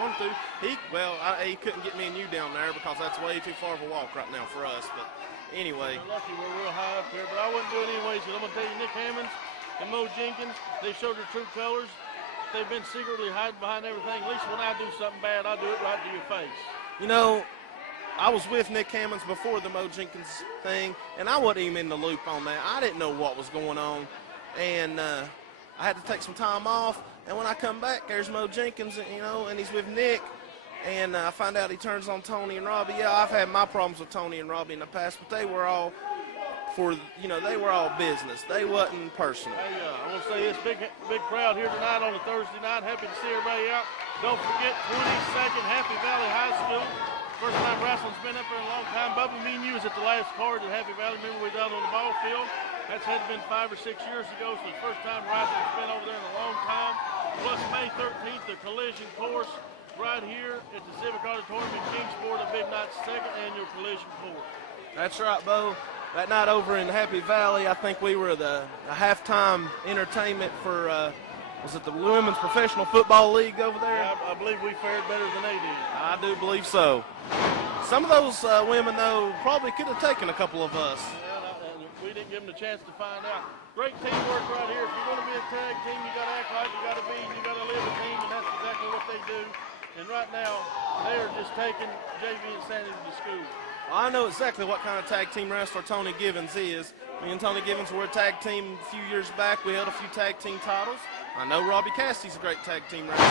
wanted to. He couldn't get me and you down there because that's way too far of a walk right now for us. But anyway. We're lucky we're real high up there, but I wouldn't do it anyways. I'm going to tell you, Nick Hammonds and Mo Jenkins, they showed their true colors. They've been secretly hiding behind everything. At least when I do something bad, I do it right to your face. You know, I was with Nick Hammonds before the Mo Jenkins thing, and I wasn't even in the loop on that. I didn't know what was going on, and I had to take some time off. And when I come back, there's Mo Jenkins, and he's with Nick, and I find out he turns on Tony and Robbie. Yeah, I've had my problems with Tony and Robbie in the past, but they were all they were all business. They wasn't personal. Hey, I want to say this big crowd here tonight on a Thursday night. Happy to see everybody out. Don't forget 22nd Happy Valley High School. First time wrestling's been up there in a long time. Bubba, me and you was at the last card at Happy Valley. Remember we done on the ball field? That's had been 5 or 6 years ago, so the first time wrestling's been over there in a long time. Plus May 13th, the collision course right here at the Civic Auditorium in Kingsport, a big night's second annual collision course. That's right, Bo. That night over in Happy Valley, I think we were the halftime entertainment for, was it the Women's Professional Football League over there? Yeah, I believe we fared better than they did. I do believe so. Some of those women, though, probably could have taken a couple of us. Yeah, we didn't give them the chance to find out. Great teamwork right here. If you're going to be a tag team, you got to act like you got to be, and you got to live a team, and that's exactly what they do. And right now, they are just taking JV Insanity to school. I know exactly what kind of tag team wrestler Tony Givens is. Me and Tony Givens were a tag team a few years back. We held a few tag team titles. I know Robbie Cassidy's a great tag team wrestler.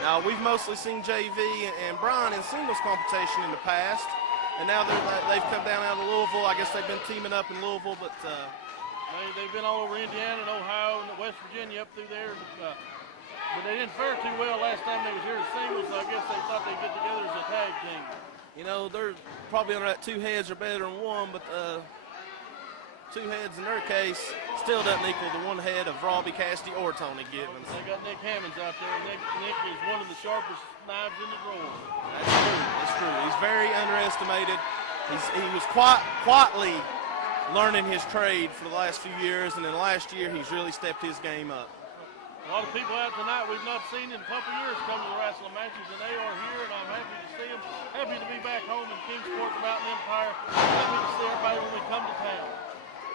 Now, we've mostly seen JV and Brian in singles competition in the past, and now they've come down out of Louisville. I guess they've been teaming up in Louisville, but they've been all over Indiana and Ohio and West Virginia up through there. But they didn't fare too well last time they was here as singles, so I guess they thought they'd get together as a tag team. You know, they're probably under that 2 heads are better than 1, but 2 heads in their case still doesn't equal the 1 head of Robbie Cassidy or Tony Givens. They got Nick Hammonds out there. Nick is one of the sharpest knives in the drawer. That's true. He's very underestimated. He was quietly learning his trade for the last few years, and then last year he's really stepped his game up. A lot of people out tonight we've not seen in a couple years come to the wrestling matches, and they are here, and I'm happy to see them. Happy to be back home in Kingsport, the Mountain Empire. Happy to see everybody when we come to town.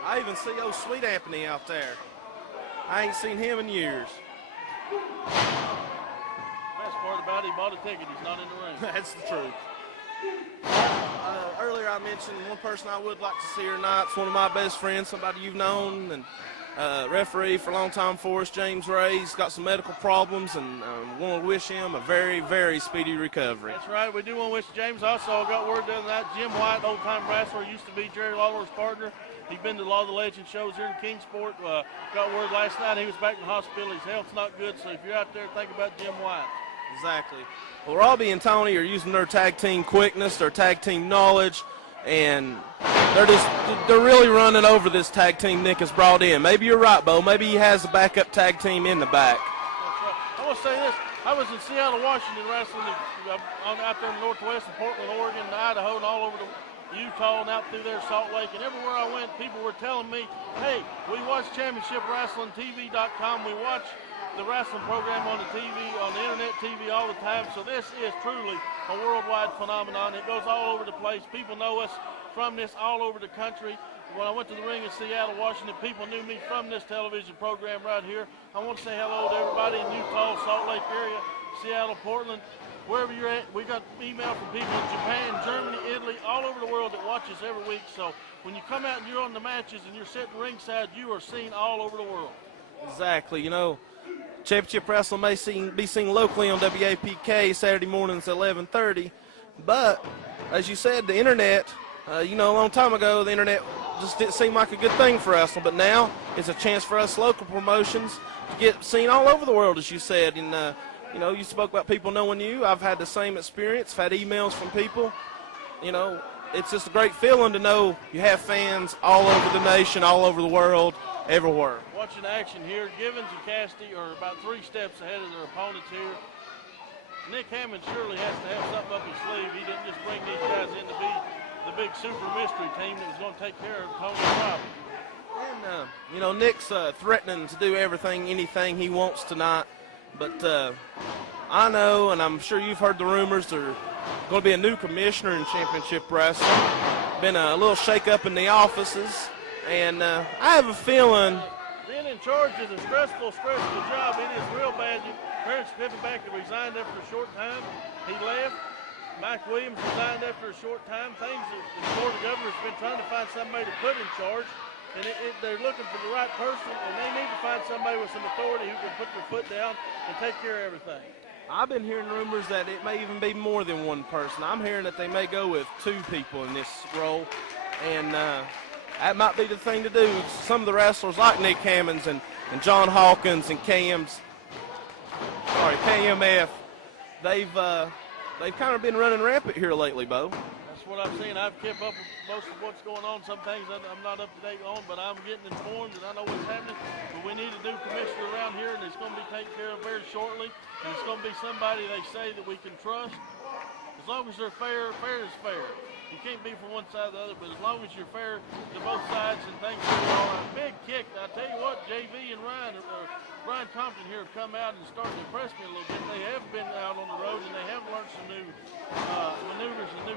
I even see old Sweet Anthony out there. I ain't seen him in years. Best part about it, he bought a ticket. He's not in the ring. That's the truth. Earlier I mentioned one person I would like to see tonight. It's one of my best friends, somebody you've known, and referee for a long time for us, James Ray. He's got some medical problems, and want to wish him a very, very speedy recovery. That's right. We do want to wish James. Also, I got word the other night, Jim White, old-time wrestler, used to be Jerry Lawler's partner. He's been to a lot of the Legend shows here in Kingsport. Got word last night he was back in the hospital. His health's not good, so if you're out there, think about Jim White. Exactly. Well, Robbie and Tony are using their tag team quickness, their tag team knowledge, and they're really running over this tag team Nick has brought in. Maybe you're right, Bo. Maybe he has a backup tag team in the back. That's right. I want to say this. I was in Seattle, Washington, wrestling out there in the Northwest, in Portland, Oregon, and Idaho, and all over Utah, and out through there, Salt Lake. And everywhere I went, people were telling me, hey, we watch ChampionshipWrestlingTV.com. We watch the wrestling program on the TV, on the internet TV all the time. So this is truly a worldwide phenomenon. It goes all over the place. People know us from this all over the country. When I went to the ring in Seattle, Washington, people knew me from this television program right here. I want to say hello to everybody in Utah, Salt Lake area, Seattle, Portland, wherever you're at. We got email from people in Japan, Germany, Italy, all over the world that watch us every week. So when you come out and you're on the matches and you're sitting ringside, you are seen all over the world. Exactly. You know, Championship Wrestling may be seen locally on WAPK Saturday mornings at 11:30, but as you said, the internet, a long time ago, the internet just didn't seem like a good thing for wrestling, but now it's a chance for us local promotions to get seen all over the world, as you said. And, you spoke about people knowing you. I've had the same experience. I've had emails from people. It's just a great feeling to know you have fans all over the nation, all over the world, everywhere. Watching action here, Givens and Cassidy are about 3 steps ahead of their opponents here. Nick Hammond surely has to have something up his sleeve. He didn't just bring these guys in to be the big super mystery team that was going to take care of Tony and Robbie. And, Nick's threatening to do anything he wants tonight. But I know, and I'm sure you've heard the rumors, there's going to be a new commissioner in championship wrestling. Been a little shake-up in the offices, and I have a feeling. Being in charge is a stressful job. It is real bad. Parents stepping back and resigned after a short time. He left. Mike Williams resigned after a short time. Things that the Board of Governors have been trying to find somebody to put in charge, and they're looking for the right person, and they need to find somebody with some authority who can put their foot down and take care of everything. I've been hearing rumors that it may even be more than one person. I'm hearing that they may go with 2 people in this role, and that might be the thing to do. Some of the wrestlers like Nick Hammonds and John Hawkins and KMF, they've kind of been running rampant here lately, Bo. That's what I've seen. I've kept up with most of what's going on. Some things I'm not up to date on, but I'm getting informed and I know what's happening. But we need a new commissioner around here, and it's going to be taken care of very shortly. And it's going to be somebody they say that we can trust. As long as they're fair, fair is fair. You can't be from one side or the other, but as long as you're fair to both sides and things are all right. Big kick. I tell you what, JV and Ryan Compton here have come out and started to impress me a little bit. They have been out on the road and they have learned some new maneuvers and new